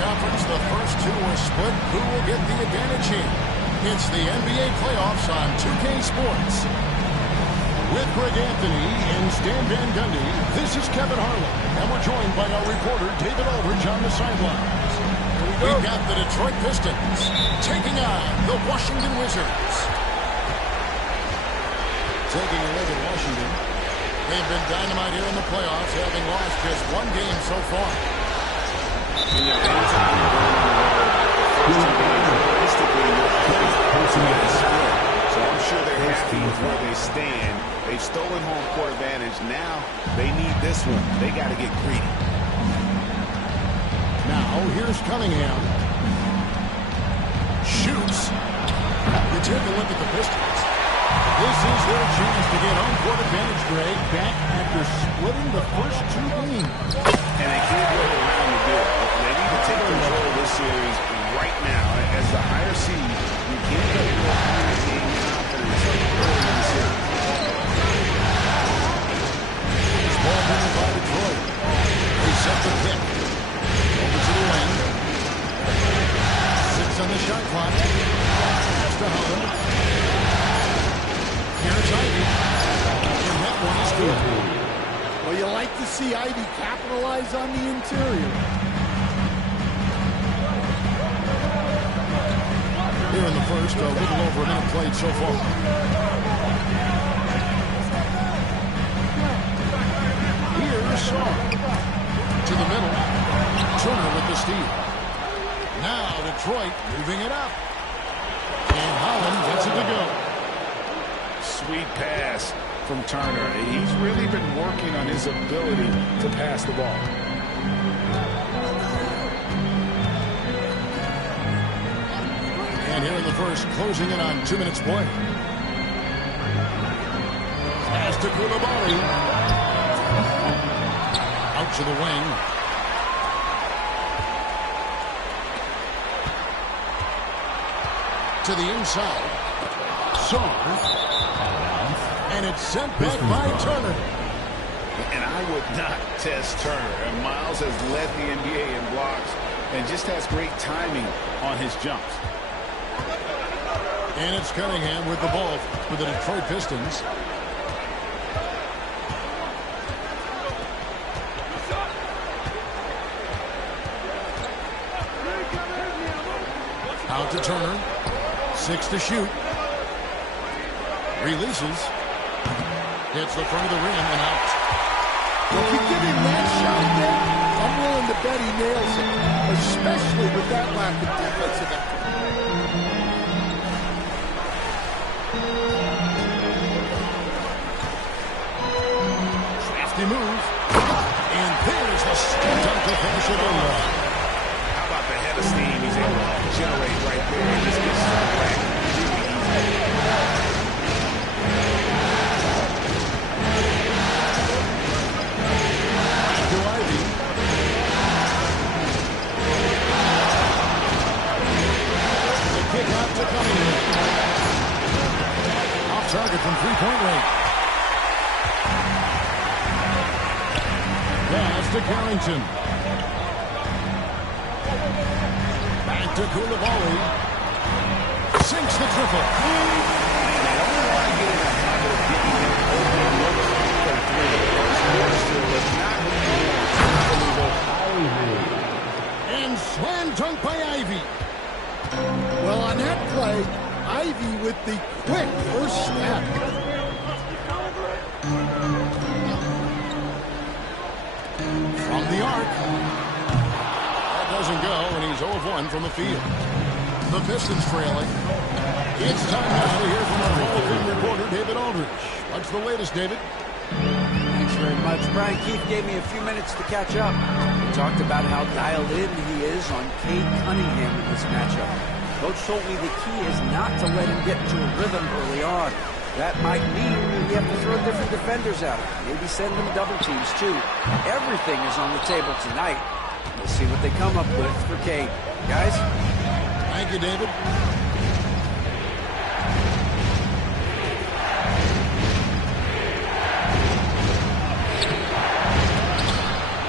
conference, the first two were split. Who will get the advantage here? It's the NBA playoffs on 2K Sports. With Greg Anthony and Stan Van Gundy, this is Kevin Harlan. And we're joined by our reporter, David Aldridge, on the sidelines. We've got the Detroit Pistons taking on the Washington Wizards. Taking a look at Washington. They've been dynamite here in the playoffs, having lost just one game so far. So I'm sure they're happy with where they stand. They've stolen home court advantage. Now they need this one. They got to get greedy. Now here's Cunningham. Shoots. You take a look at the Pistons. This is their chance to get home court advantage, Greg, back after splitting the first two games. And they can't wait around to do it. They need to take control of this series right now. As the higher seed, you can't get your opponent's game confidence early in the series. This ball driven by Detroit. They set the pick. Over to the wing. 6 on the shot clock. Pass to Holland. Here's Ivy. And that one is good. Well, you like to see Ivy capitalize on the interior. Here in the first, a little over a minute played so far. Here's Shaw. To the middle. Turner with the steal. Now Detroit moving it up. And Holland gets it to go. Sweet pass from Turner. He's really been working on his ability to pass the ball. And here in the first, closing in on 2 minutes play. Pass to Koulibaly. Out to the wing. To the inside. Shaw. And it's sent back by Turner. And I would not test Turner. And Miles has led the NBA in blocks and just has great timing on his jumps. And it's Cunningham with the ball for the Detroit Pistons. Out to Turner. 6 to shoot. Releases. Hits the front of the rim and out. If you give him that shot again, I'm willing to bet he nails it, especially with that lack of defensive effort. Crafty move. And there's the step dunk to finish it over. How about the head of steam he's able to generate right there and just gets to the rack really easy. To Cunningham. Off target from three-point range. Pass to Carrington. Back to Koulibaly. Sinks the triple. And slam dunk by Ivy. Well, on that play, Ivy with the quick first step. From the arc. That doesn't go, and he's 0 of 1 from the field. The Pistons trailing. It's time now to hear from our Hall of Fame reporter, David Aldridge. What's the latest, David? Thanks very much. Brian Keefe gave me a few minutes to catch up. We talked about how dialed in he is on Cade Cunningham in this matchup. Coach told me the key is not to let him get into a rhythm early on. That might mean we have to throw different defenders at him. Maybe send them double teams, too. Everything is on the table tonight. We'll see what they come up with for Cade. Guys? Thank you, David.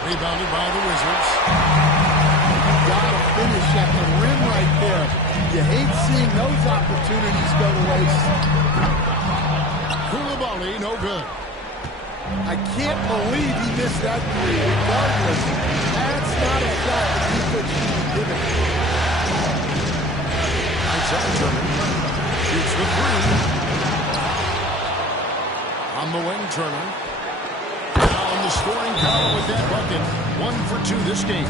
Rebounded by the Wizards. You got to finish at the rim right there. You hate seeing those opportunities go to waste. Koulibaly, no good. I can't believe he missed that three. Regardless, that's not a shot the defense should be given. Outside Turner. Shoots the three. On the wing, Turner. Now in the scoring column with that bucket. 1 for 2 this game.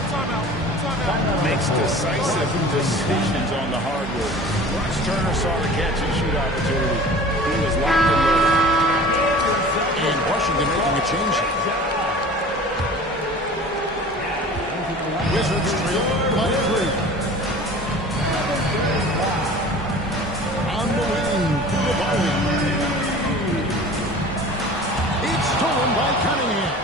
Makes decisive decisions on the hardwood. Once Turner saw the catch-and-shoot opportunity, he was locked and loaded. And Washington making a change. Wizards trail by 3. On the wing, Koulibaly. It's stolen by Cunningham.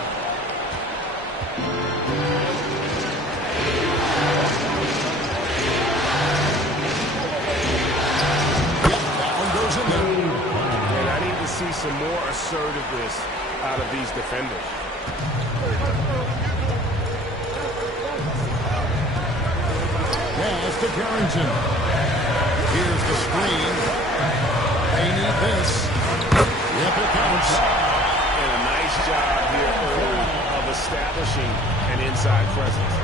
See some more assertiveness out of these defenders. Pass to Carrington. Here's the screen. They need this. Yep, it counts. And a nice job here early of establishing an inside presence.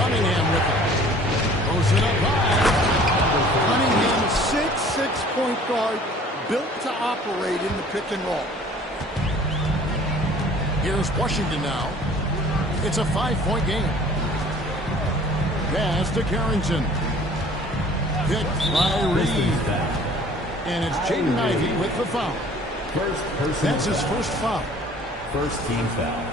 Cunningham with it. Goes it up high. Cunningham, a 6'6" point guard, built to operate in the pick and roll. Here's Washington now. It's a 5-point game. Pass to Carrington. Picked by Reed. And it's Jaden Ivey with the foul. That's his first foul. First team foul.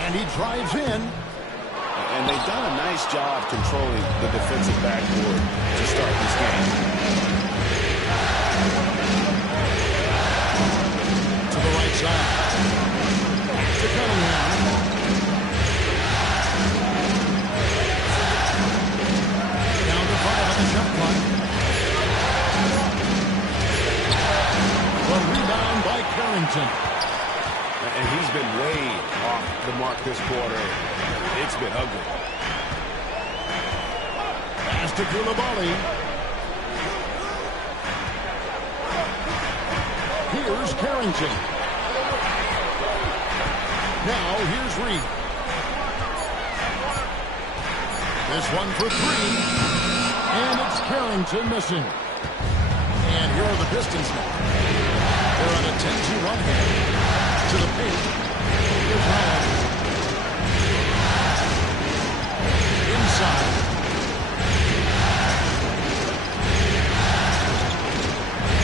And he drives in. And they've done a nice job controlling the defensive backboard to start this game. To the right side. To Cunningham. Down to 5 on the shot clock. The rebound by Carrington. And he's been way off the mark this quarter. It's been ugly. Pass to Koulibaly. Here's Carrington. Now here's Reed. This one for 3. And it's Carrington missing. And here are the Pistons now. They're on a 10-2 run here. To the paint. Here's Howard. Inside.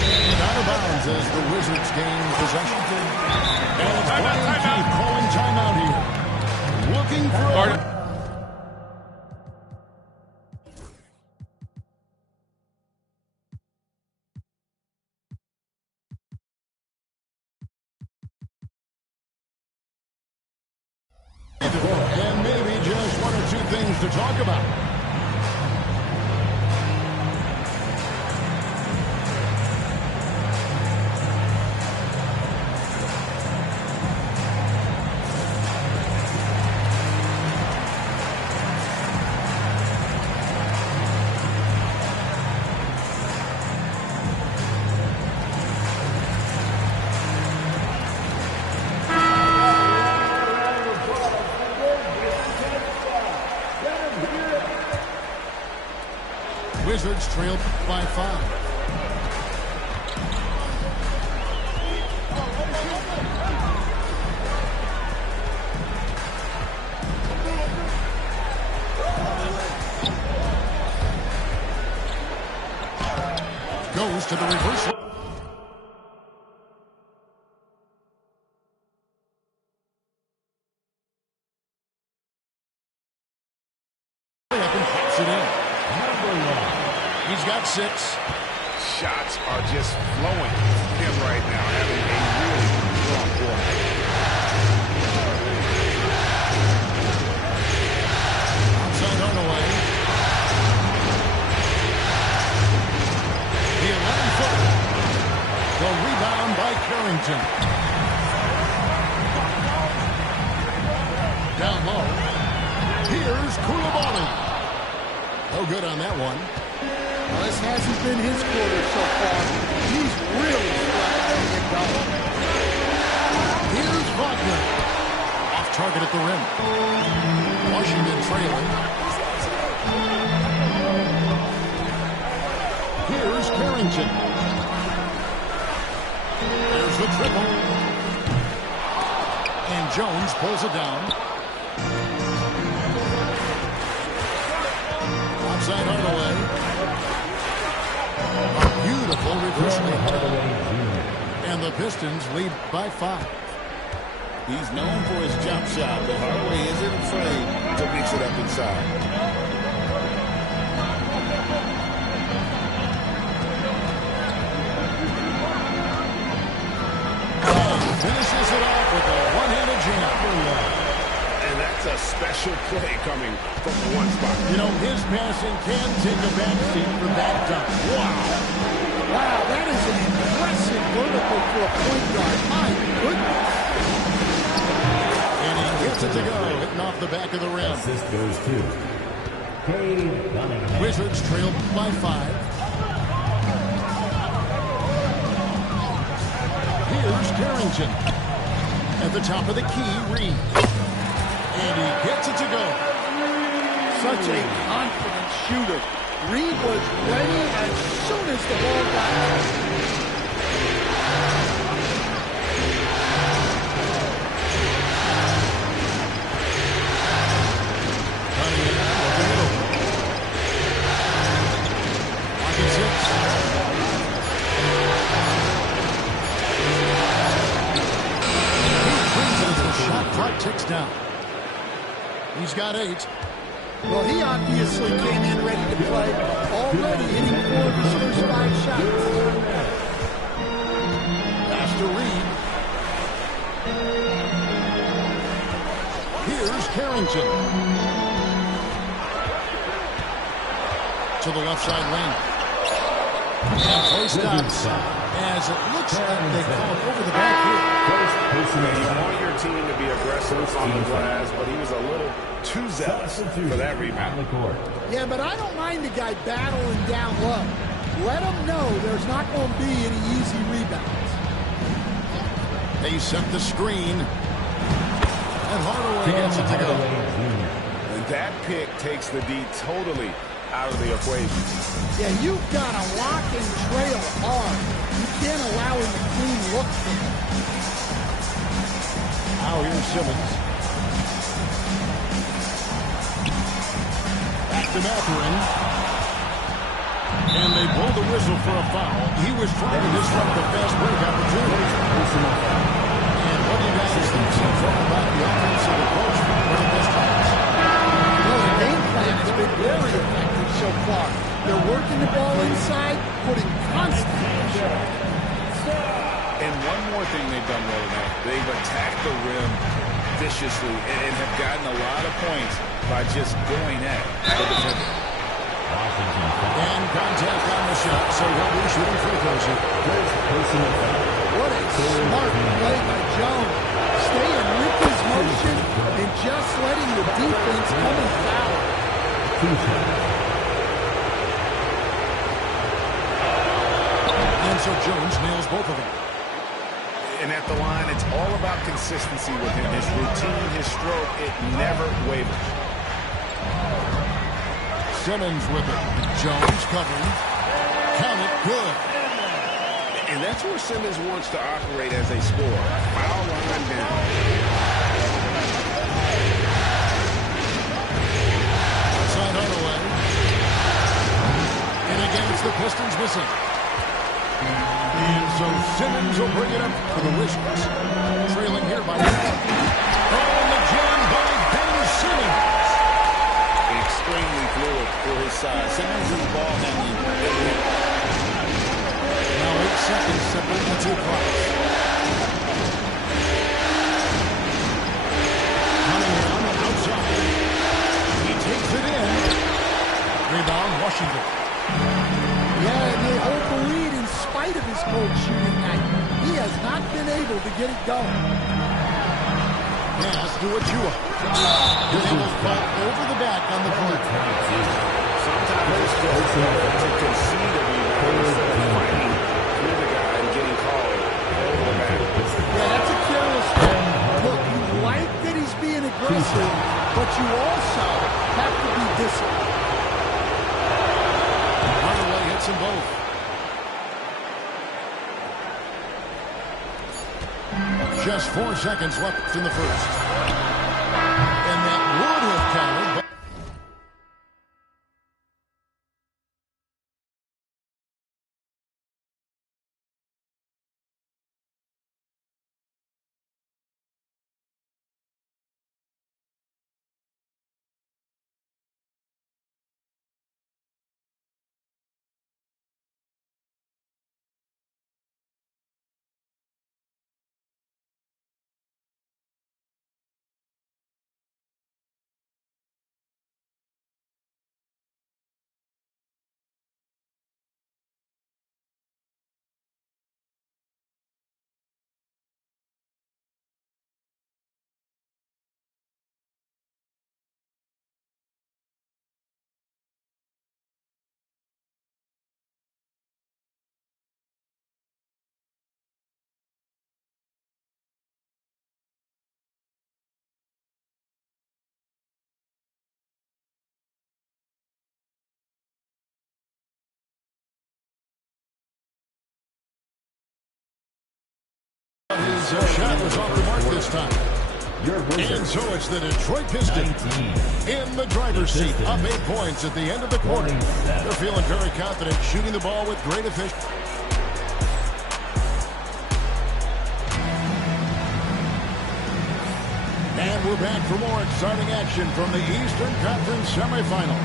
And out of bounds as the Wizards gain possession. And it's Brian Keefe calling timeout here. Looking for a... And maybe just 1 or 2 things to talk about. Wizards trailed by 5. Goes to the reversal. He's got 6. Shots are just flowing for him right now, having a really strong quarter. Outside Hardaway. Carrington. Down low. Here's Koulibaly. No good on that one. Well, this hasn't been his quarter so far. He's really letting it go. Here's Wagner. Off target at the rim. Washington trailing. Here's Carrington. There's the triple. And Jones pulls it down. Outside Hardaway. A beautiful reverse layup. And the Pistons lead by 5. He's known for his jump shot, but Hardaway isn't afraid to mix it up inside. Finishes it off with a one-handed jam. And that's a special play coming from the one spot. You know, his passing can take a backseat for that dunk. Wow. Wow, that is an impressive vertical for a point guard. My goodness. And he gets it to go, hitting off the back of the rim. Assist goes to Cade Cunningham. Wizards trail by 5. Here's Carrington. At the top of the key, Reed. And he gets it to go. Such a confident shooter. Reed was ready as soon as the ball got out. Clock ticks down. He's got 8. Well, he obviously came in ready to play, already hitting 4 of his first 5 shots. Pass to Reed. Here's Carrington. To the left side lane. And play stops as it looks like they called over the back here. You want your team to be aggressive on the glass, but he was a little too zealous for that rebound. Yeah, but I don't mind the guy battling down low. Let him know there's not going to be any easy rebounds. They set the screen. And Hardaway gets it to go. And that pick takes the D totally out of the equation. Yeah, you've got to lock and trail hard. You can't allow him to clean look for him. Now here's Simmons. Back to Mathurin. And they blow the whistle for a foul. He was trying to disrupt the fast break opportunity. And what do you guys think so far about the offensive approach for the Pistons? Well, the game plan has been very effective so far. They're working the ball inside, putting constant pressure. And one more thing they've done well tonight, they've attacked the rim viciously and have gotten a lot of points by just going at the defender. And contact on the shot, so he'll be shooting free throws here. What a smart play by Jones. Staying with his motion and just letting the defense come and foul. And so Jones nails both of them. And at the line, it's all about consistency with him. His routine, his stroke, it never wavers. Simmons with it. Jones covering. Count it, good. And that's where Simmons wants to operate as a scorer. Foul line down. Outside Hardaway. And again, it's the Pistons missing. And so Simmons will bring it up for the Wizards. Trailing here by 10. Oh, and the jam by Ben Simmons. Extremely fluid for his size. Simmons is ball handling. Now 8 seconds separate the 2 clocks. Cunningham outside. He takes it in. Rebound, Washington. Yeah, and they hold the lead in spite of his cold shooting night. He has not been able to get it going. Pass to Achua. Enables ball over the back on the play. Sometimes it's just better to concede a rebound instead of fighting through the guy and getting called over the back. Yeah, that's a careless play. Look, you like that he's being aggressive, but you also have to be disciplined. Runaway hits them both. Just 4 seconds left in the first. And that would have counted, but his shot was off the mark this time. And so it's the Detroit Pistons in the driver's seat, up 8 points at the end of the quarter. They're feeling very confident, shooting the ball with great efficiency. And we're back for more exciting action from the Eastern Conference semifinal.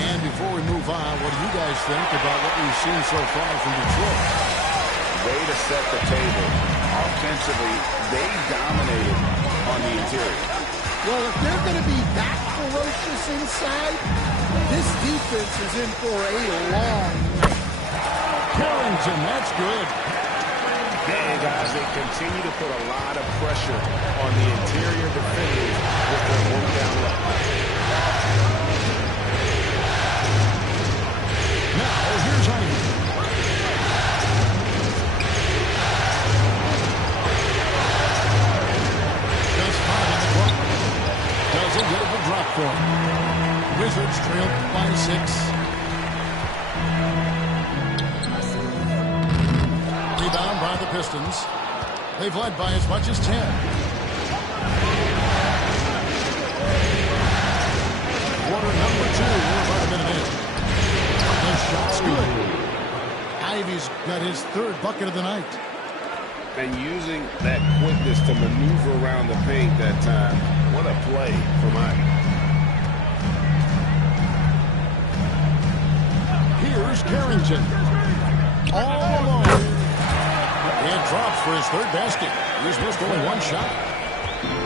And before we move on, what do you guys think about what we've seen so far from Detroit? Way to set the table. Offensively, they dominated on the interior. Well, if they're going to be that ferocious inside, this defense is in for a long night. Carrington, that's good. And guys, they continue to put a lot of pressure on the interior defenders with their work down low. Now, here's Ivy. Just 5 on the clock. Doesn't get the drop for him. Wizards trail by 6. Rebound by the Pistons. They've led by as much as 10. Quarter number 2. We're about a minute in. The shot's good. Ivy's got his 3rd bucket of the night. And using that quickness to maneuver around the paint that time. What a play from Ivy. Here's Carrington. All alone. And drops for his 3rd basket. He's missed only 1 shot.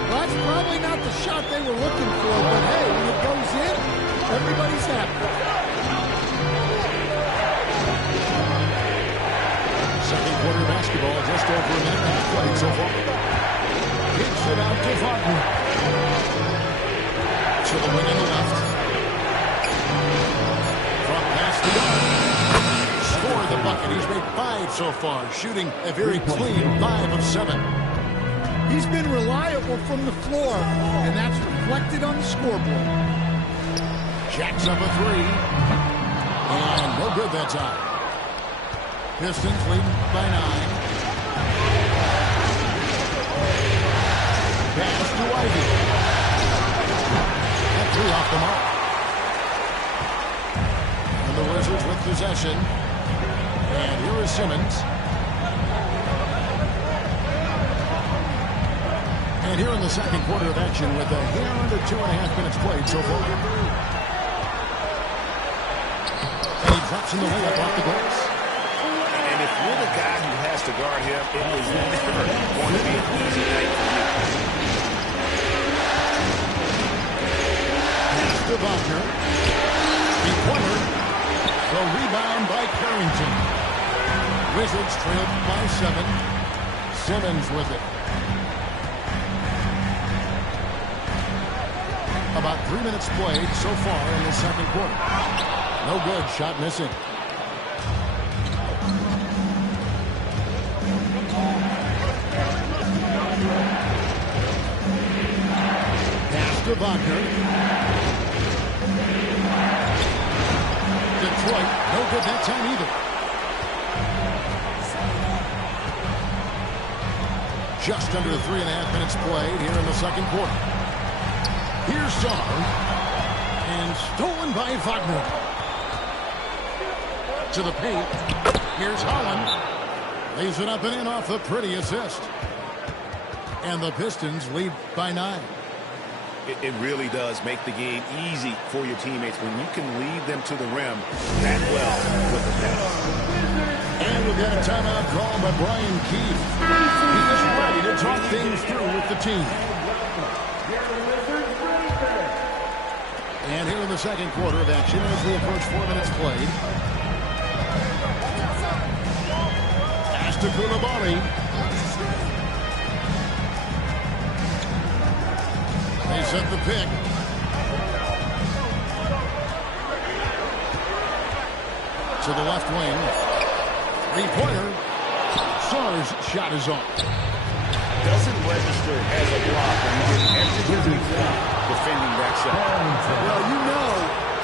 Well, that's probably not the shot they were looking for, but hey, when it goes in, everybody's happy. Second quarter basketball, just over a minute and a half played so far. Kicks it out to Wagner. To the wing on the left. From past the arc. Score the bucket. He's made 5 so far, shooting a very clean 5 of 7. He's been reliable from the floor, and that's reflected on the scoreboard. Jacks up a 3. And no good that time. Pistons leading by 9. Pass to Ivy. And 3 off the mark. And the Wizards with possession. And here is Simmons. And here in the second quarter of action with a hair under 2.5 minutes played so far. And he drops in the layup off the glass. And if you're the guy who has to guard him, it is never going to be an easy night for you. Pass to Wagner. The corner. The rebound by Carrington. Wizards trailed by 7. Simmons with it. About 3 minutes played so far in the second quarter. No good. Shot missing. Pass to Wagner. Detroit, no good that time either. Just under 3.5 minutes played here in the second quarter. Here's Sommer. And stolen by Wagner. To the paint. Here's Holland. Lays it up and in off the pretty assist. And the Pistons lead by 9. It really does make the game easy for your teammates when you can lead them to the rim that well with the pass. And we've got a timeout called by Brian Keith. He is ready to talk things through with the team. And here in the second quarter of action as we approach 4 minutes played. Pass to Koulibaly. They set the pick. To the left wing. Three-pointer. Sarr's shot is off. Doesn't register as a block when you get executed defending that shot. Well, you know,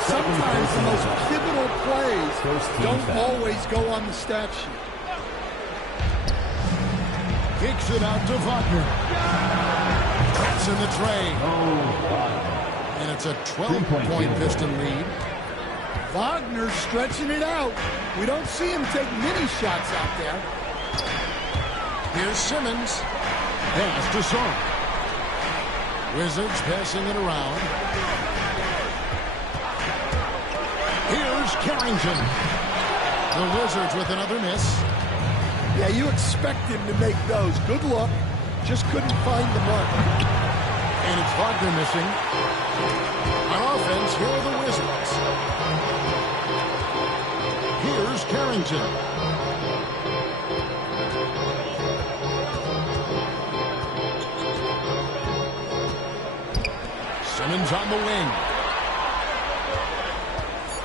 sometimes the most pivotal plays don't always go on the stat sheet. Kicks it out to Wagner. Traps in the tray. And it's a 12-point Piston lead. Wagner stretching it out. We don't see him take many shots out there. Here's Simmons. Pass to Song. Wizards passing it around. Here's Carrington. The Wizards with another miss. Yeah, you expect him to make those. Good luck. Just couldn't find the mark. And it's Wagner missing. On offense, here are the Wizards. Here's Carrington. Simmons on the wing.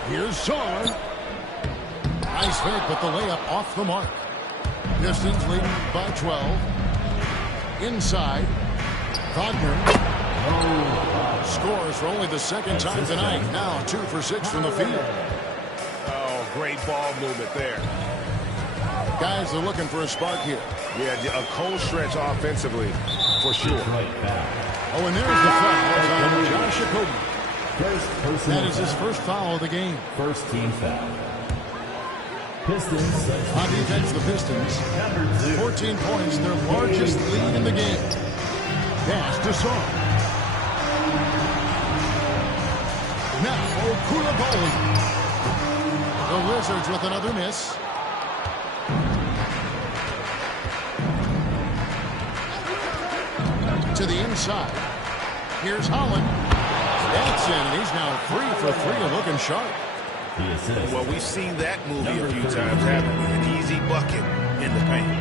Here's Song. Nice fake, but the layup off the mark. Pistons leading by 12. Inside. Wagner. Scores for only the second time tonight. Now 2 for 6 from the field. Oh, great ball movement there. Guys are looking for a spark here. Yeah, a cold stretch offensively, for sure. Oh, and there's the foul. It's on Josh Okogie. That is his first foul of the game. First team foul. Pistons. On defense, the Pistons. 14 points, their largest lead in the game. Pass to Song. Now, Koulibaly. The Wizards with another miss. To the inside. Here's Holland. That's in, and he's now 3 for 3 and looking sharp. Well, we've seen that movie a few times happen with an easy bucket in the paint.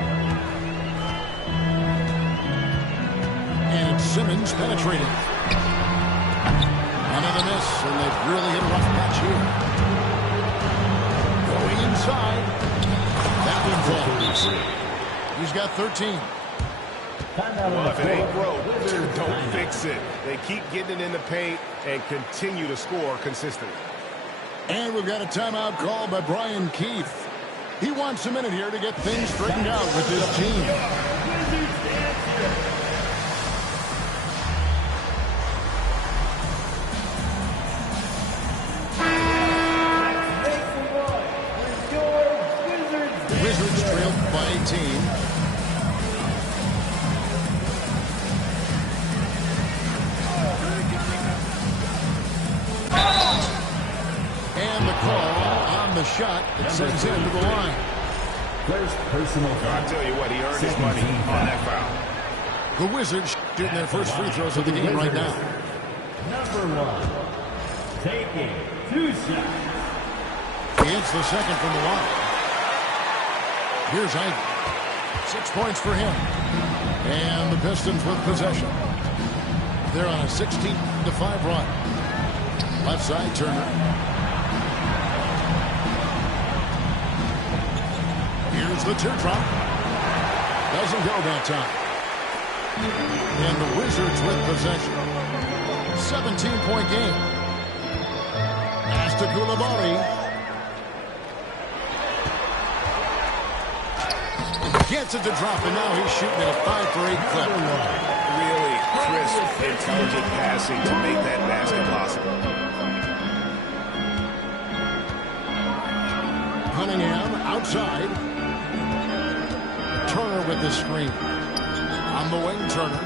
And it's Simmons penetrating. Another miss, and they've really hit a rough patch here. Going inside. That one falls. He's got 13. Well, if it ain't broke, don't fix it. They keep getting it in the paint and continue to score consistently. And we've got a timeout called by Brian Keith. He wants a minute here to get things straightened out with his team. The Wizards trailed by 18. And the call on the shot that sends him to the line. First personal foul. I'll tell you what, he earned his money on that foul. The Wizards shooting their first free throws of the game right now. Number 1. Taking 2 shots. He hits the second from the line. Here's Ivy. 6 points for him. And the Pistons with possession. They're on a 16-5 run. Left side, Turner. Here's the teardrop. Doesn't go that time. And the Wizards with possession. 17-point game. Pass to Coulibaly. Gets it to drop, and now he's shooting at a 5-for-8 clip. Really crisp, intelligent passing to make that basket possible. Cunningham outside. Turner with the screen. On the wing, Turner.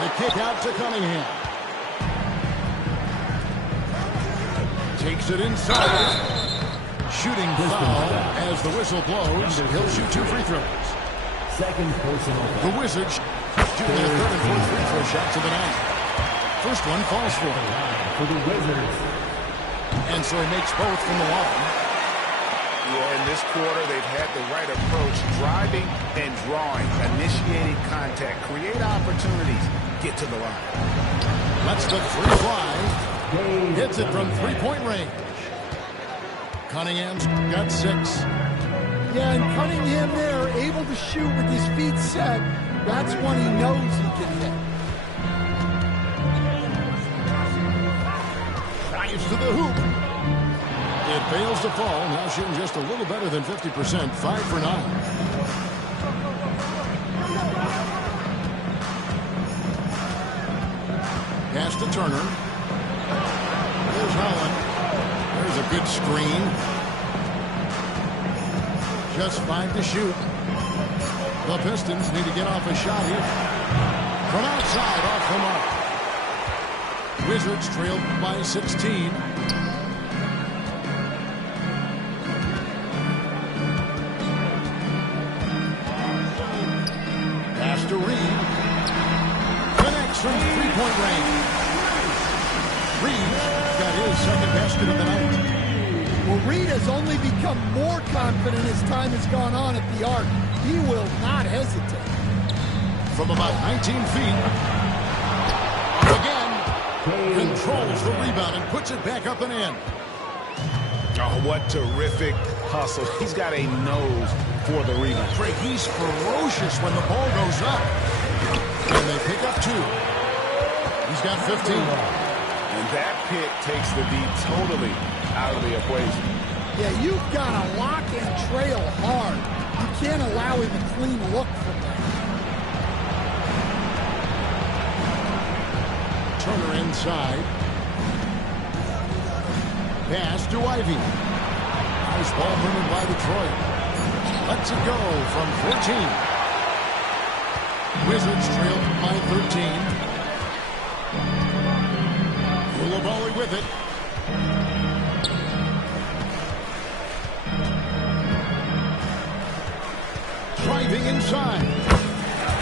The kick out to Cunningham. Takes it inside. Shooting foul as the whistle blows. He'll shoot 2 free throws. Second personal. The Wizards shooting their 3rd and 4th free throw shots of the night. First one falls for him. For the Wizards. And so he makes both from the line. Yeah, in this quarter, they've had the right approach, driving and drawing, initiating contact, create opportunities, get to the line. Lets the three fly. Hits it from 3-point range. Cunningham's got 6. Yeah, and Cunningham there, able to shoot with his feet set. That's when he knows he can hit. Drives to the hoop. It fails to fall. Now shooting just a little better than 50%. 5 for 9. Pass to Turner. Here's Holland. There's a good screen. Just 5 to shoot. The Pistons need to get off a shot here. From outside, off the mark. Wizards trailed by 16. Pass to Reed. Connects from 3-point range. Reed got his second basket of the night. Well, Reed has only become more confident as time has gone on at the arc. He will not hesitate. From about 19 feet. Again. Controls the rebound and puts it back up and in. Oh, what terrific hustle. He's got a nose for the rebound. Drake, he's ferocious when the ball goes up. And they pick up 2. He's got 15. And that pick takes the D totally out of the equation. Yeah, you've got to lock and trail hard. You can't allow him a clean look from that. Turner inside. Pass to Ivy. Nice ball movement by Detroit. Lets it go from 14. Wizards trail by 13. Coulibaly with it. Driving inside.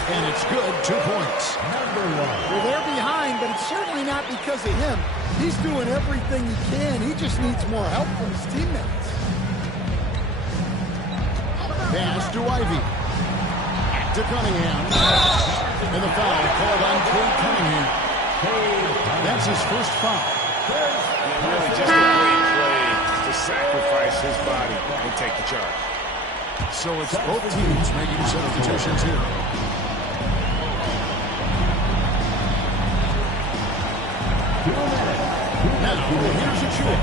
And it's good. 2 points. Well, they're behind, but it's certainly not because of him. He's doing everything he can. He just needs more help from his teammates. Pass to Ivy. Back to Cunningham. And the foul called on Cade Cunningham. That's his first foul. Really just a great play to sacrifice his body and take the charge. So it's both teams making substitutions here. Now, here's a shot.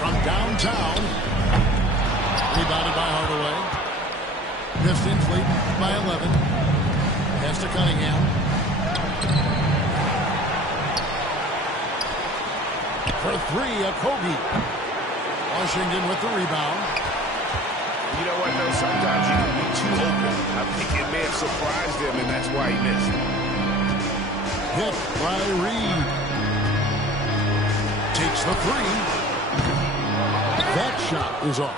From downtown. Rebounded by Hardaway. Pistons lead by 11. Pass to Cunningham. For 3, Kobe. Washington with the rebound. You know what, though? Sometimes you can be too open. I think it may have surprised him, and that's why he missed. Hit by Reed. Takes the 3. That shot is off.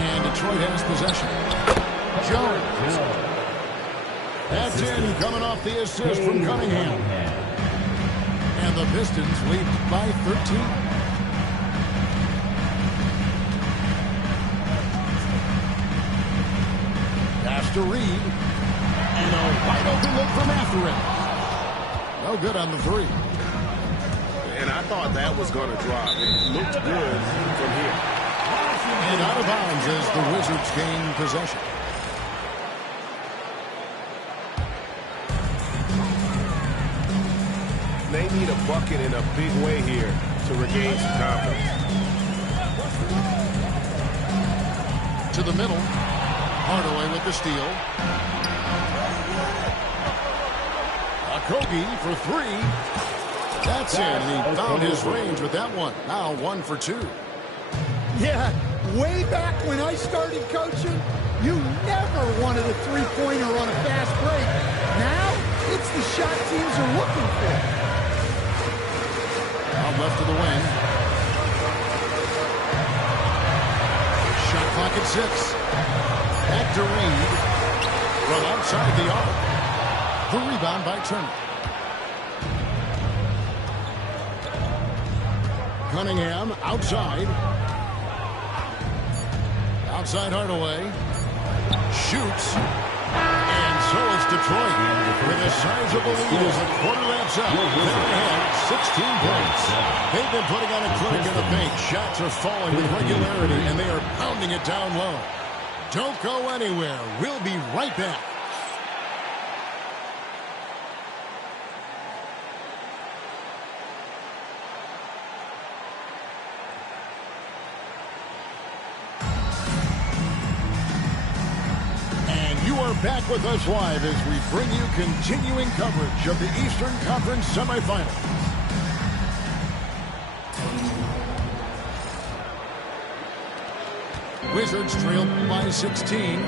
And Detroit has possession. Jones. That's in, coming off the assist from Cunningham. And the Pistons lead by 13. Pass to Reed. And a wide open look from Mathurin. No good on the three. And I thought that was going to drop. It looked good from here. And out of bounds as the Wizards gain possession. They need a bucket in a big way here to regain some confidence. To the middle. Hardaway with the steal. Kogi for three. That's in. And he found his range with that one. Now 1 for 2. Yeah, way back when I started coaching, you never wanted a three-pointer on a fast break. Now, it's the shot teams are looking for. Out left to the wing. Shot clock at 6. Back to Reed. From outside the arc. The rebound by Turner. Cunningham outside. Outside Hardaway. Shoots. And so is Detroit. With a sizable lead as the quarter wraps up. They're ahead 16 points. They've been putting on a clinic in the paint. Shots are falling with regularity, and they are pounding it down low. Don't go anywhere. We'll be right back. Back with us live as we bring you continuing coverage of the Eastern Conference semifinals. Wizards trail by 16.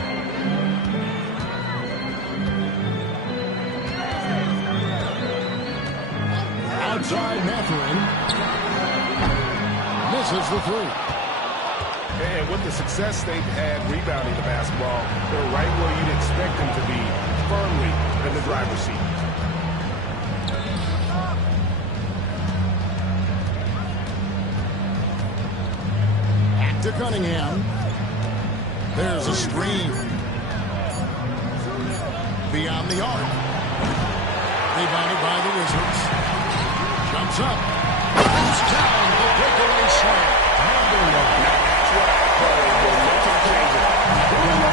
Outside Mathurin. Misses the three. And with the success they've had rebounding the basketball, they're right where you'd expect them to be, firmly in the driver's seat. Back to Cunningham. There's a screen. Beyond the arc. Rebounded by the Wizards. Jumps up. Goes down the breakaway slam.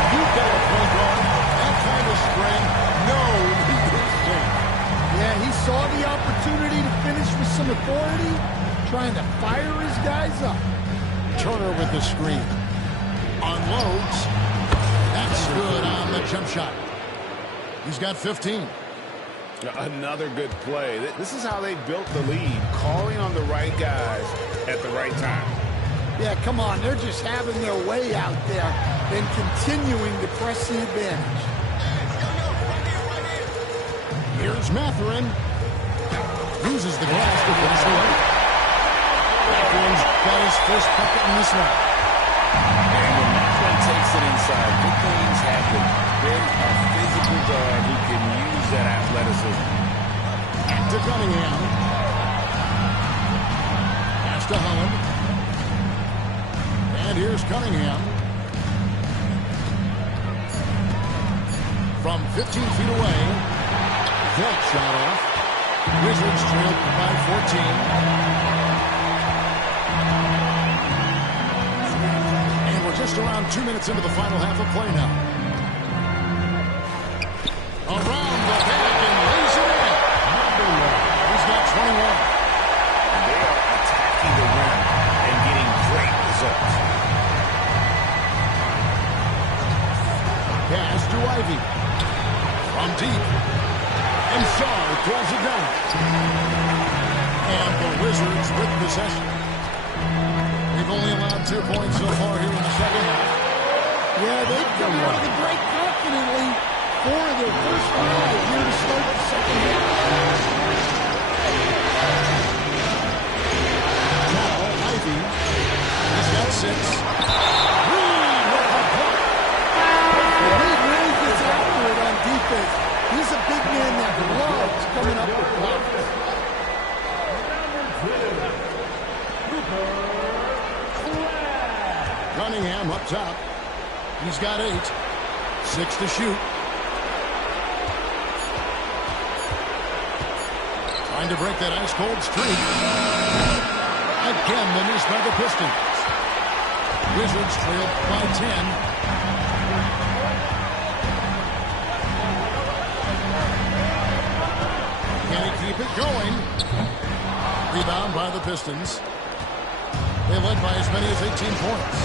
You got a point guard. That kind of strength. No, he is safe. Yeah, he saw the opportunity to finish with some authority, trying to fire his guys up. Turner with the screen. Unloads. That's good on the jump shot. He's got 15. Another good play. This is how they built the lead, calling on the right guys at the right time. Yeah, come on. They're just having their way out there and continuing to press the advantage. Here's Mathurin. Uses the glass to finish the way. Mathurin's got his first bucket in this one. And when Mathurin takes it inside, good things happen. Then a physical guard who can use that athleticism. Back to Cunningham. Pass to Holland. And here's Cunningham. From 15 feet away. That shot off. Wizards trail by 14. And we're just around 2 minutes into the final half of play now. Around the back and lays it in. He's got 21. And they are attacking the rim and getting great results. Pass to Ivy. From deep. And Shaw throws it down. And the Wizards with possession. They've only allowed 2 points so far here in the second half. Yeah, they've come out of the break confidently. 4 of their first 5 here to start the second half. Now, Ivy. He's got 6. Reed with the block. Reed really gets after it on defense. He's Cunningham up top. He's got 8. 6 to shoot. Trying to break that ice-cold streak. Again, the miss by the Pistons. Wizards trail by 10. Can he keep it going? Rebound by the Pistons. They led by as many as 18 points.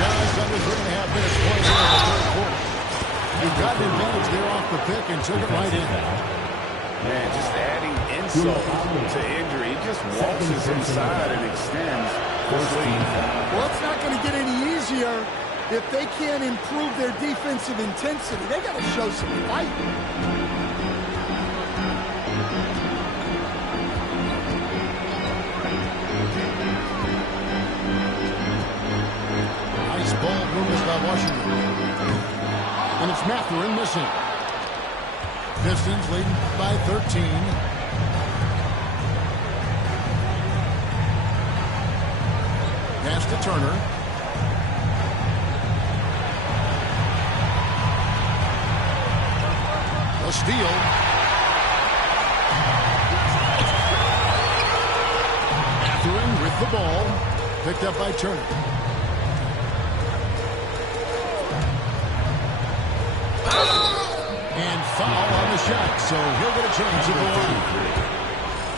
Just under 3.5 minutes played here in the third quarter. He got an advantage there off the pick and took it right in. Man, just adding insult to injury. He just waltzes inside and extends the lead. Well, it's not going to get any easier if they can't improve their defensive intensity. They got to show some fight. Nice ball movement by Washington. And it's Mathurin missing. Pistons leading by 13. Pass to Turner. A steal. Mathurin with the ball. Picked up by Turner. And foul on the shot, so he'll get a chance at the line.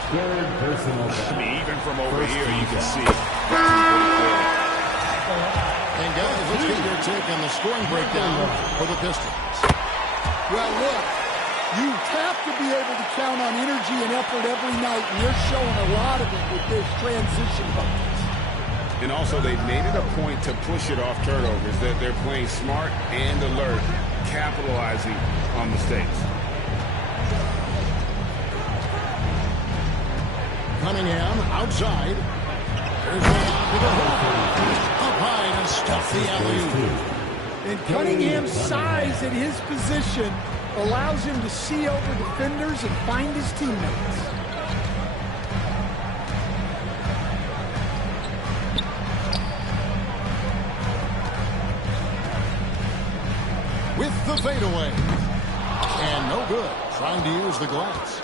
Third personal. I mean, even from over here, you can see. And guys, let's get your take on the scoring breakdown for the Pistons. Well, look, you have to be able to count on energy and effort every night, and they're showing a lot of it with this transition buckets. And also, they've made it a point to push it off turnovers. That they're playing smart and alert, capitalizing on mistakes. Cunningham outside. There's one to the hoop. Up high to stuff the alley-oop. And Cunningham's size at his position allows him to see over defenders and find his teammates. With the fadeaway. And no good. Trying to use the glass.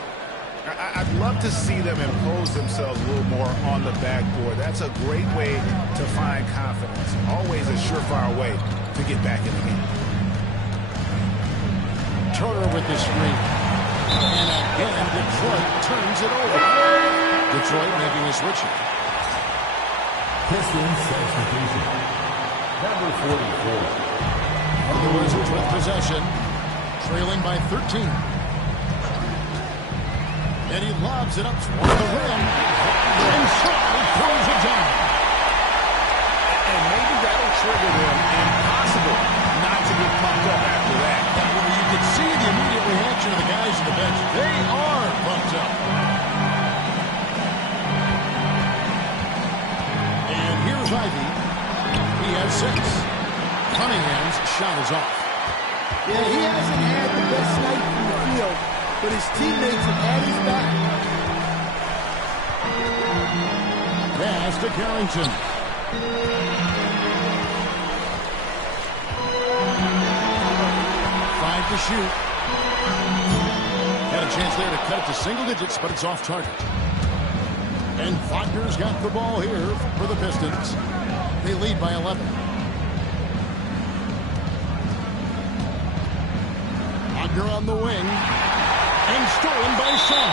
I'd love to see them impose themselves a little more on the backboard. That's a great way to find confidence. Always a surefire way to get back in the game. Turner with the screen. And again, Detroit turns it over. Detroit making a switch. Pistons substitution. Number 44. The Wizards with possession. Trailing by 13. And he lobs it up toward the rim. And Charlie pulls it down. And maybe that'll trigger them. Impossible not to get pumped up after that. You can see the immediate reaction of the guys on the bench. They are pumped up. And here's Ivy. He has 6. Cunningham's shot is off. Yeah, he hasn't had the best night from the field, but his teammates have had his back. Pass to Carrington. Five to shoot. Had a chance there to cut it to single digits, but it's off target. And Wagner's got the ball here for the Pistons. They lead by 11. Wagner on the wing. And stolen by Shaw.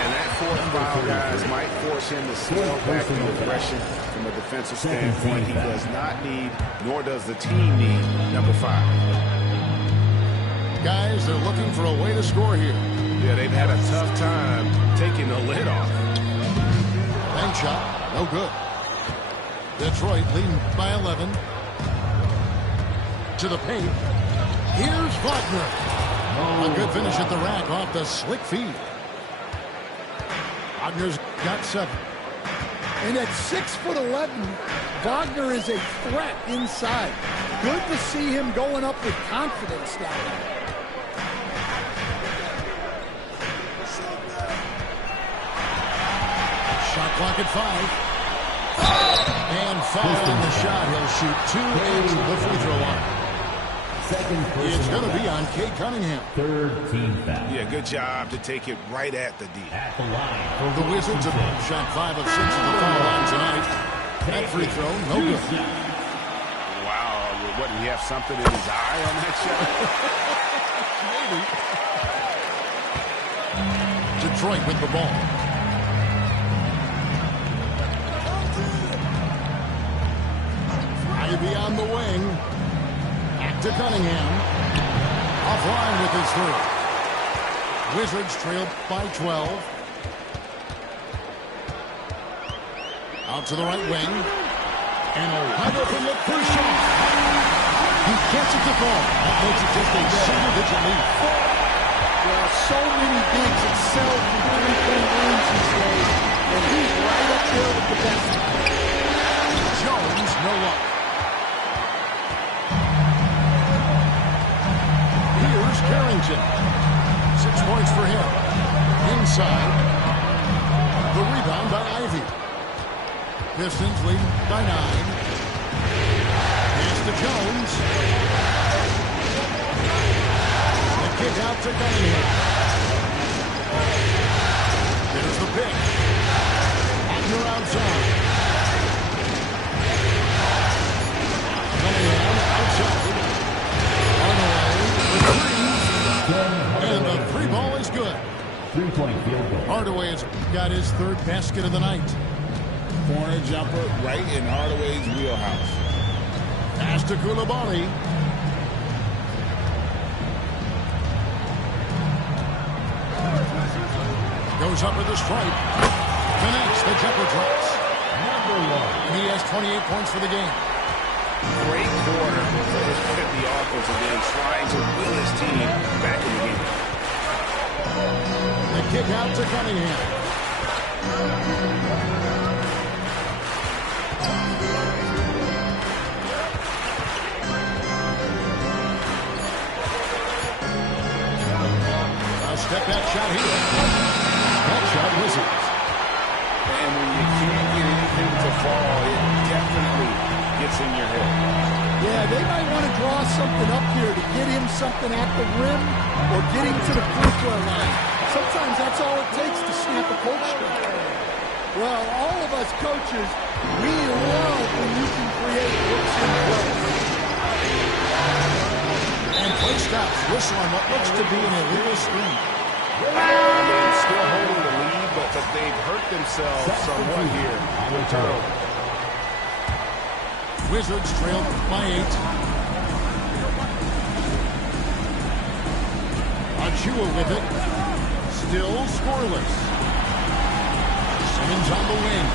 And that fourth foul, guys, might force him to scale back the aggression from a defensive standpoint. He does not need, nor does the team need, number 5. Guys, they're looking for a way to score here. Yeah, they've had a tough time taking the lid off. Bank shot, no good. Detroit leading by 11. To the paint. Here's Wagner. A good finish at the rack off the slick feed. Wagner's got 7. And at 6'11", Wagner is a threat inside. Good to see him going up with confidence now. Shot clock at 5. And foul on the shot. He'll shoot 2 at the free throw line. It's going to be on Cade Cunningham. Third team foul. Yeah, good job to take it right at the D. At the line. The Wizards have shot 5 of 6 at the foul line tonight. That free throw, no good. Wow, what, did he have something in his eye on that shot? Maybe. Detroit with the ball. Ivy on the wing. Back to Cunningham. Offline with his third. Wizards trail by 12. Out to the right wing. And Ohio from the first shot. He gets it to fall. That makes it just a single-digit lead. Well, so many bigs excel from three-point range these days, and he's right up there with the best. Jones, no luck. Here's Carrington. 6 points for him. Inside. The rebound by Ivy. Pistons lead by 9. Pass to Jones. The kick out to Cunningham. There's the pick. Wagner outside. Cunningham outside. Hardaway with 3. And the 3 ball is good. 3-point field goal. Hardaway has got his 3rd basket of the night. Corner jumper right in Hardaway's wheelhouse. Pass to Koulibaly. Goes up with a stripe. Connects. The jumper drops. And he has 28 points for the game. Great quarter for the offensive end, trying to will his team back in the game. The kick out to Cunningham. A step back shot here. That shot Wizards. And when you can't get anything to fall, it definitely gets in your head. Yeah, they might want to draw something up here to get him something at the rim or get him to the free throw line. Sometimes that's all it takes to snap a coach strike. Well, all of us coaches, we love when you can create looks in play. And play stops. Whistle on what looks to be an illegal screen. Still holding the lead, but they've hurt themselves somewhat here on the turnover. Wizards trail by 8. Achua with it. Still scoreless. Simmons on the wing.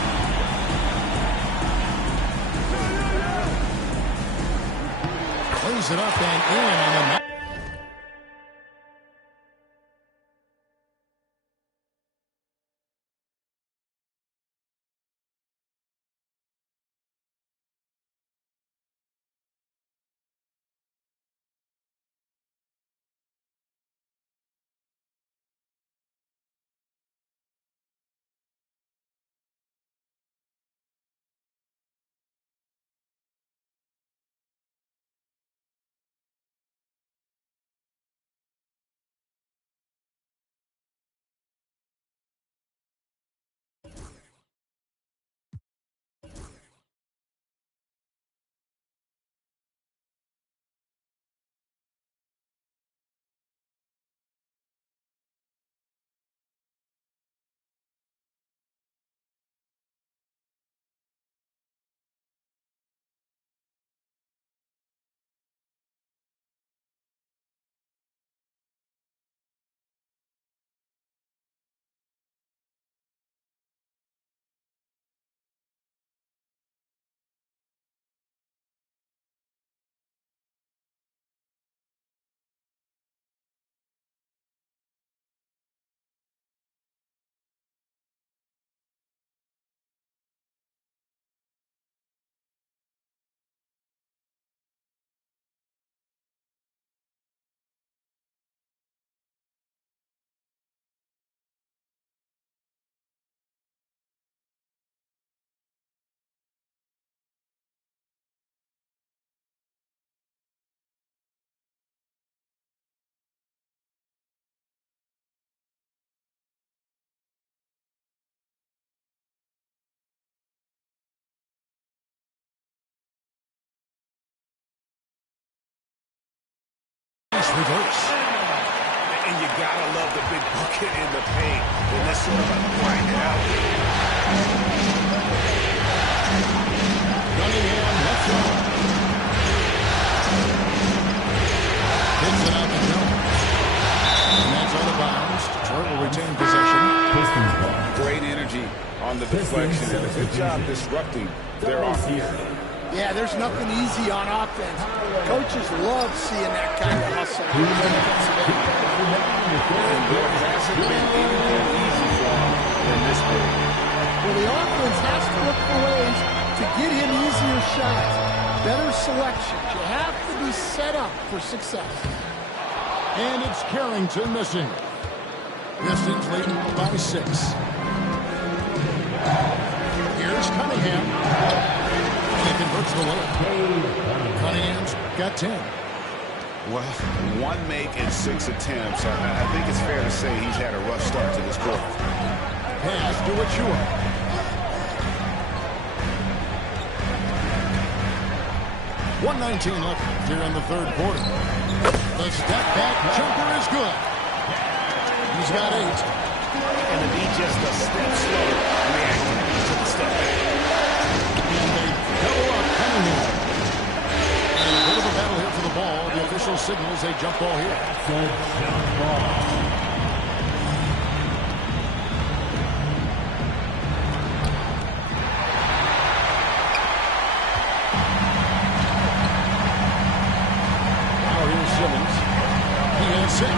Plays it up and in on the reverse. And you gotta love the big bucket in the paint. And this sort of a grind it out. Cunningham left side. Hits it out to Jones. And that's out of bounds. Detroit will retain possession. Pistons ball. Great energy on the deflection and a good job disrupting their offense. Yeah, there's nothing easy on offense. Coaches love seeing that kind of hustle. And there hasn't been anything easy for him in this period. Well, the offense has to look for ways to get him easier shots, better selections. You have to be set up for success. And it's Carrington missing. Pistons leading by 6. Here's Cunningham. And he converts the layup. Cunningham's got 10. Well, 1 make and 6 attempts. I think it's fair to say he's had a rough start to this quarter. Pass to Achua. .119 left here in the third quarter. The step back jumper is good. He's got 8. And to be just a step slow reacting to the step back. And they double up Cunningham. And a bit of a battle here for the ball. The official signals a jump ball here. That's a jump ball. Simmons. He has 6.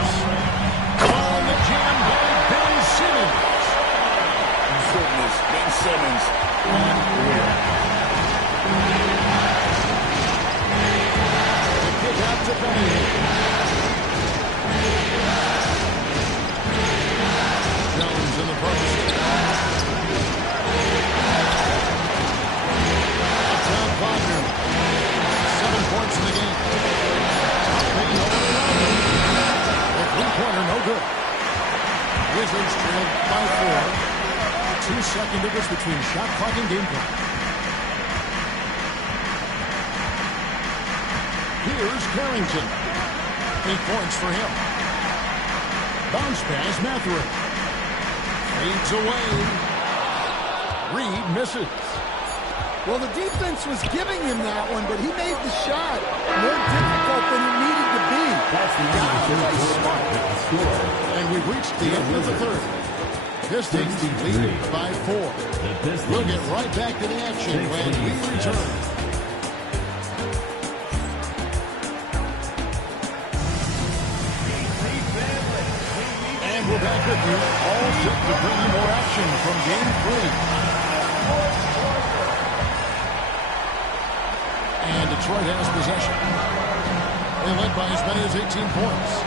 On the jam by Ben Simmons. Goodness, Ben Simmons on here. The kick out to Cunningham. Jones in the post. Uptown Wagner. 7 points in the game. The three-pointer, no good. Wizards trailed by 4. 2-second difference between shot clock and game clock. Here's Carrington. 8 points for him. Bounce pass, Matherin. Fades away. Reed misses. Well, the defense was giving him that one, but he made the shot more difficult than it needed to be. That's the Smart. And we've reached the end of the third. Pistons lead by 4. We'll get right back to the action when we return. And we're back with you, all set to bring you more action from Game 3. And Detroit has possession. They led by as many as 18 points.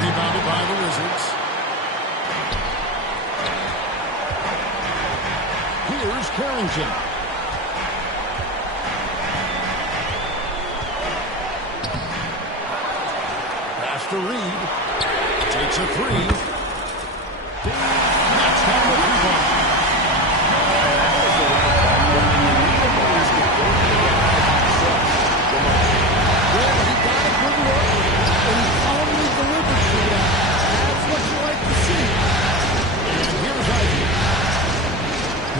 Rebounded by the Wizards. Here's Carrington. Pass to Reed. Takes a 3. Knocks down the rebound.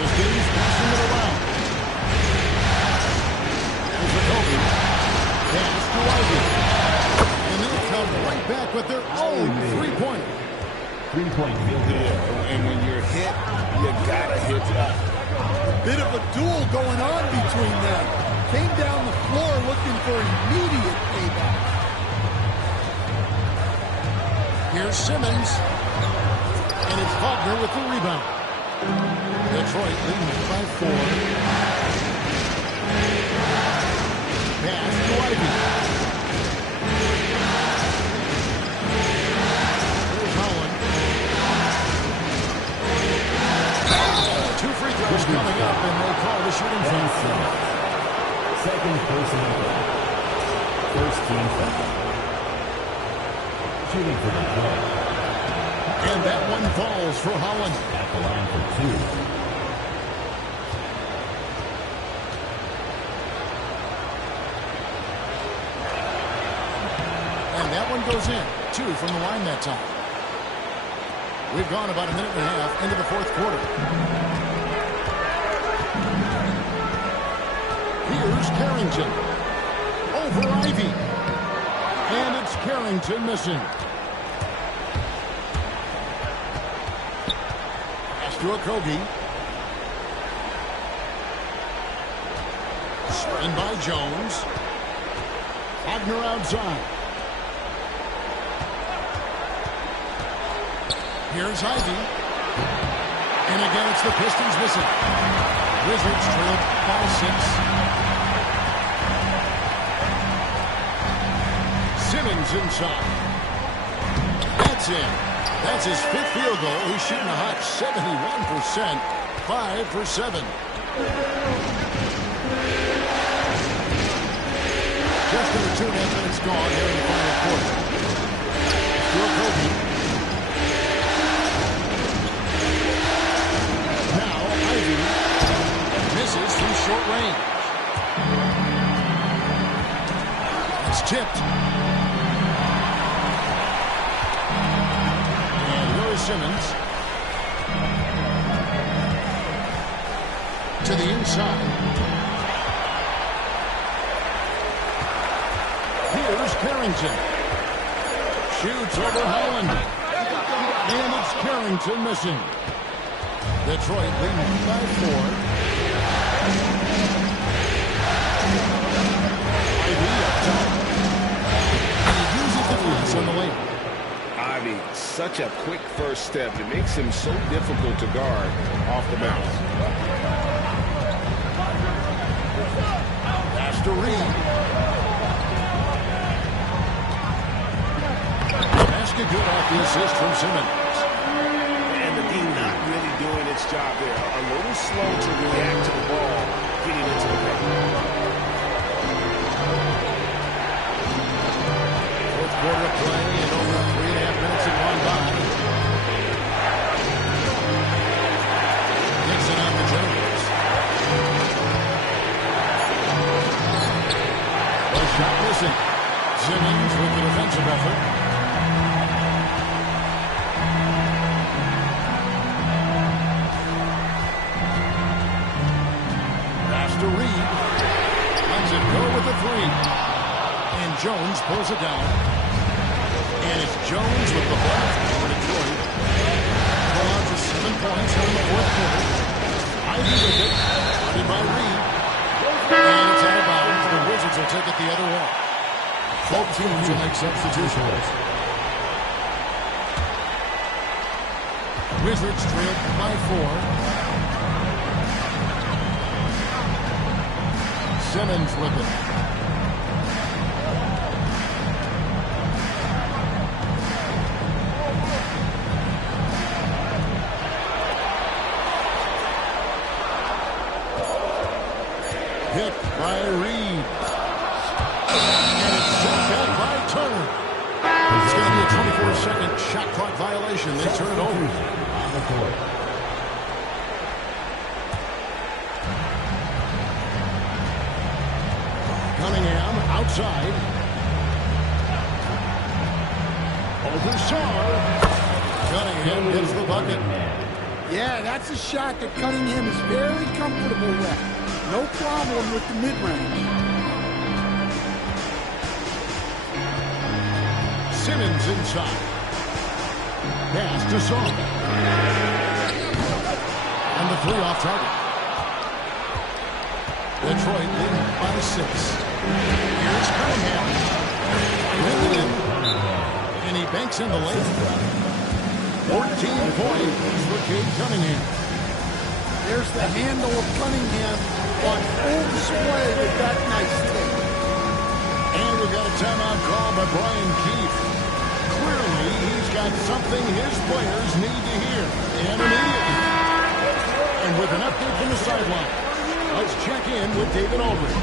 Pistons passing it around. There's a Kobe. Pass to Ivy. And they come right back with their own three-pointer. 3-point field goal. And when you're hit, you gotta hit up. Bit of a duel going on between them. Came down the floor looking for immediate payback. Here's Simmons. And it's Wagner with the rebound. Detroit leading by 4. Pass to Ivy. Here's Holland. 2 free throws coming up, and they call the shooting foul. Second personal foul. First team foul. Shooting for the point. And that one falls for Holland. At the line for 2. goes in. 2 from the line that time. We've gone about a minute and a half into the fourth quarter. Here's Carrington. Over Ivy. And it's Carrington missing. Pass to Okogie. Screen by Jones. Wagner outside. Here's Ivy. And again, it's the Pistons missing. Wizards trailed by 6. Simmons inside. That's in. That's his 5th field goal. He's shooting a hot 71%. 5 for 7. Just under 2.5 minutes gone here in the final quarter. To Okogie. Now Ivy misses from short range. It's tipped. And here is Simmons. To the inside. Here's Carrington. Shoots over Holland. And it's Carrington missing. Detroit leading by 4. Ivy up top. He uses the pass on the lane. Ivy, such a quick first step. It makes him so difficult to guard off the bounce. Pass to Reed. Basket good off the assist from Simmons. And the D not really doing its job there. A little slow to react to the ball getting into the paint. Fourth quarter of play and over 3.5 minutes have gone by. Nixon on the Jones. A shot missing. Simmons with the defensive effort. To Reed. Lets it go with the 3. And Jones pulls it down. And it's Jones with the ball for Detroit. Pull out to 7 points here in the fourth quarter. Ivy with it. Started by Reed. And it's out of bounds. The Wizards will take it the other way. Both teams will make substitutions. Wizards trail by 4. Simmons with it. Hit by Reed. And it's sent back by Turner. It's going to be a 24-second shot clock violation. They turn it over. On the court. Cunningham outside. Over Saar. Cunningham gets the bucket. Yeah, that's a shot that Cunningham is very comfortable with. No problem with the mid-range. Simmons inside. Pass to Saar. And the 3 off target. Detroit leading by 6. Here's Cunningham. With it. And he banks in the lane. 14 points for Cade Cunningham. There's the handle of Cunningham on full display with that nice take. And we've got a timeout call by Brian Keefe. Clearly, he's got something his players need to hear. And immediately. And with an update from the sideline. Let's check in with David Aldridge.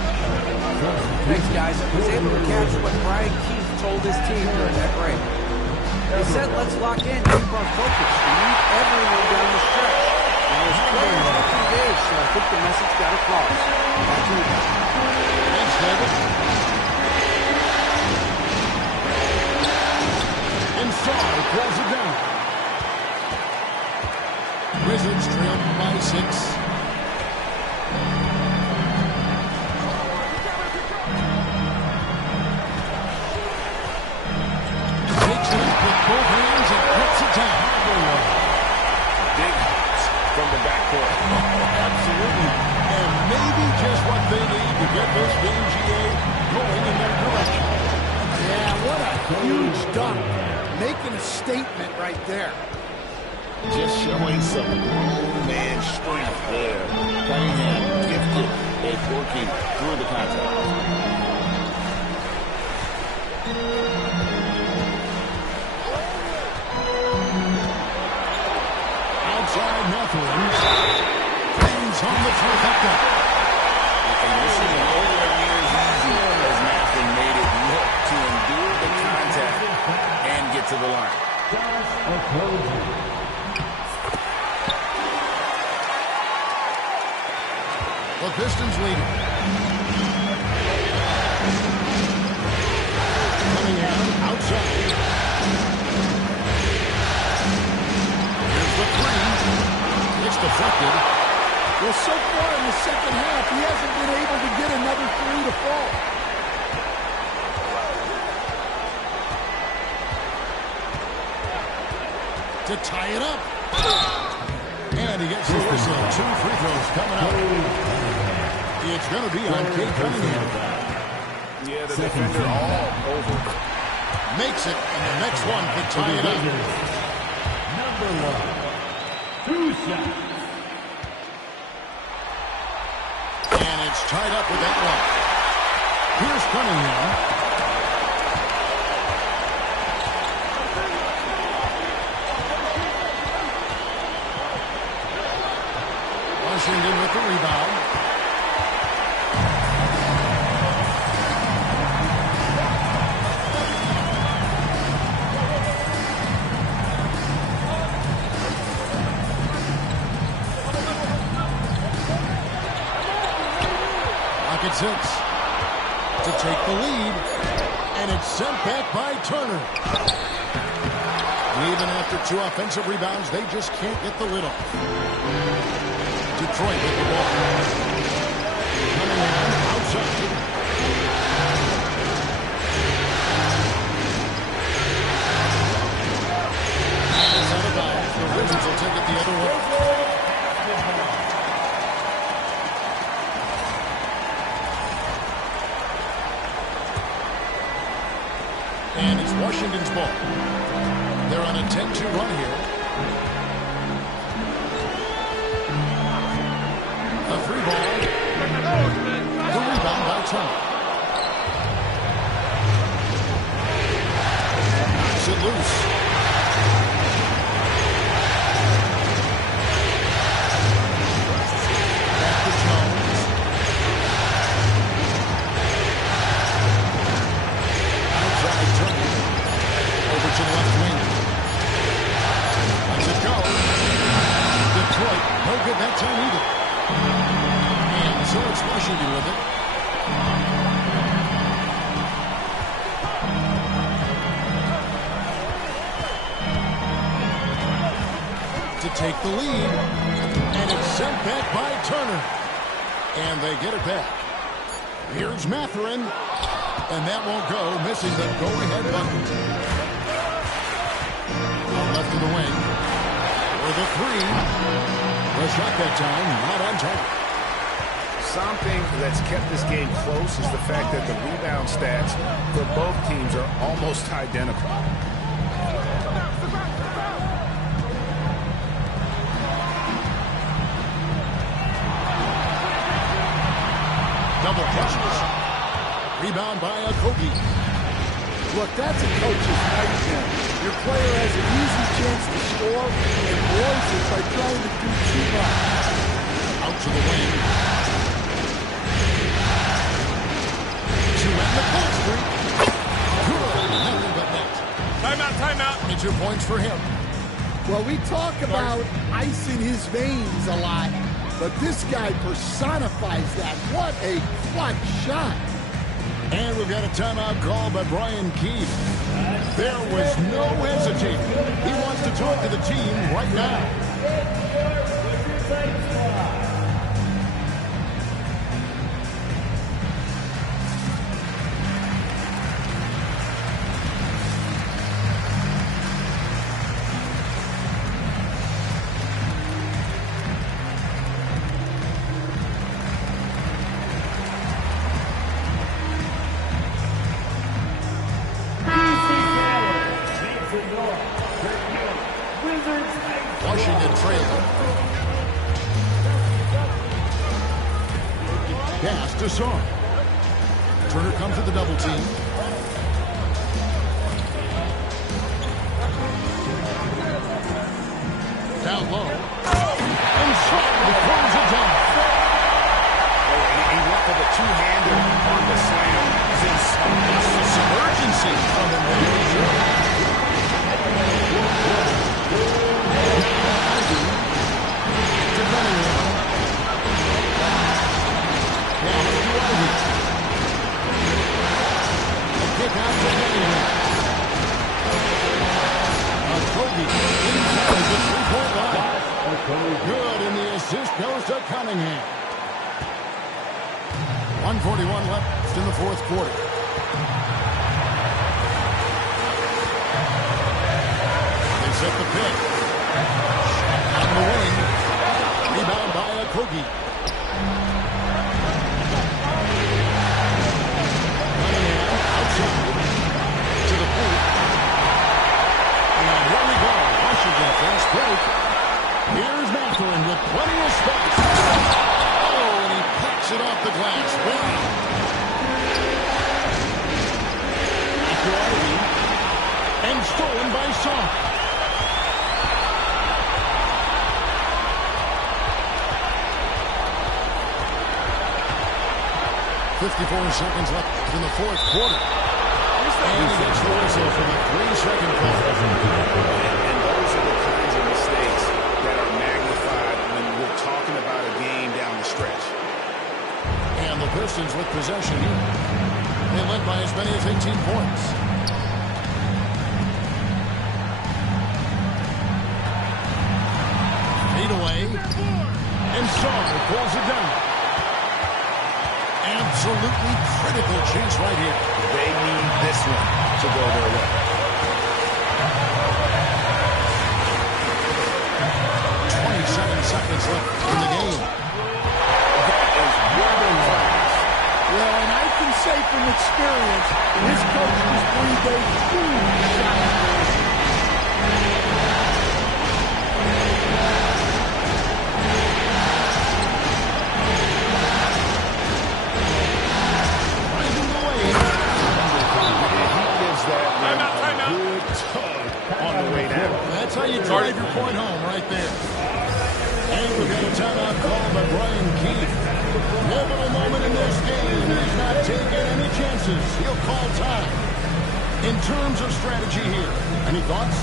Thanks, guys. I was able to catch what Brian Keefe told his team during that break. He said, let's lock in, keep our focus. We need everyone down the stretch. And those players look engaged, so I think the message got across. Back to you. Thanks, David. Carr pulls it down. Wizards trail by 6. Takes it up with both hands and puts it down. Big hops from the backcourt. Oh, absolutely. And maybe just what they need to get this game, GA, going in their direction. Yeah, what a huge dunk. Making a statement right there. Just showing some man strength there. Cunningham gifted at working through the contact. Outside Mathurin. Brings home the trifecta. And this is nowhere near as easy as Mathurin made it look to endure the contact and get to the line. The Pistons leading. Cunningham outside. Here's the 3. It's deflected. Well, so far in the second half, he hasn't been able to get another 3 to fall. To tie it up. And he gets the whistle. 2 free throws coming up. It's going to be on Kate Cunningham. Yeah, the defender all over. Makes it, and the next one could tie it up. Number 1. 2 shots. And it's tied up with that one. Here's Cunningham. Washington with the rebound. Rocket 6 to take the lead, and it's sent back by Turner. Even after 2 offensive rebounds, they just can't get the lid off. Detroit with the ball. Cunningham outside. It's out of bounds. The Wizards will take it the other way. And it's Washington's ball. They're on a 10-2 run here. A free ball. The rebound by Turner. Knocks it loose. Back to Jones. Outside Turner. Over to the left wing. Lets it go. Detroit, no good that time either. And so it's Washington with it. To take the lead. And it's sent back by Turner. And they get it back. Here's Mathurin. And that won't go, missing the go-ahead bucket. Left of the wing. For the 3. The shot that time, not on target. Something that's kept this game close is the fact that the rebound stats for both teams are almost identical. Double clutches. Rebound by Okogie. Look, that's a coach's nightmare. Your player has an easy chance to score and blows it by trying to do too much. Out to the wing. To end the clock streak. Good. Nothing but net. Timeout. 22 points for him. Well, we talk about ice in his veins a lot, but this guy personifies that. What a clutch shot. And we've got a timeout call by Brian Keefe. There was no hesitating. He wants to talk to the team right now. Washington trailing. Pass to Song. Turner comes to the double team. Down low. And Song throws it down. He went for the two-hander on the slam. Some urgency from the manager. Good, and the assist goes to Cunningham. 1:41 left in the fourth quarter. They set the pick. On the wing. Rebound by Okogie. Cunningham outside to the paint. And here we go. Washington fast break. Here's Mathurin with plenty of space. Oh, and he picks it off the glass. Wow. And stolen by Song. .54 seconds left in the fourth quarter. And he gets the whistle for the 3-second call. And those are the kinds of mistakes that are magnified when we're talking about a game down the stretch. And the Pistons with possession here. They led by as many as 18 points. Fade away. And Song pulls it down. Absolutely critical chance right here. They need this one to go their way. 27 seconds left in the game. That is well. Well, and I can say from experience, his coach has breathed a huge sigh of relief. Finding the way. He gives that one a good tug on the way down. That's how you drive your point home right there. And we've got a timeout called by Brian Keefe. Pivotal moment in this game. He's not taking any chances. He'll call time. In terms of strategy here, any thoughts?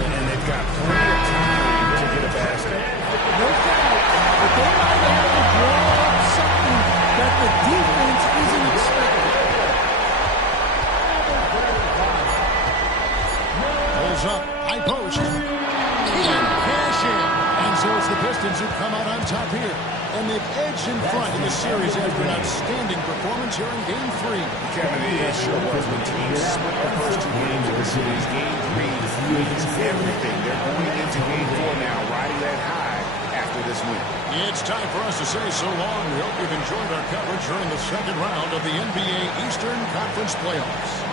And they've got plenty of time to get a basket. No doubt, but they might have to draw up something that the defense isn't expecting. Pulls up, high post. And cash in. And so it's the Pistons who come out on top here. And they've edged in front in the series after an outstanding performance here in Game 3. Kevin, it sure was. When teams split the first two games of the series, Game 3 means everything. They're going into Game 4 now, riding that high after this win. It's time for us to say so long. We hope you've enjoyed our coverage during the second round of the NBA Eastern Conference Playoffs.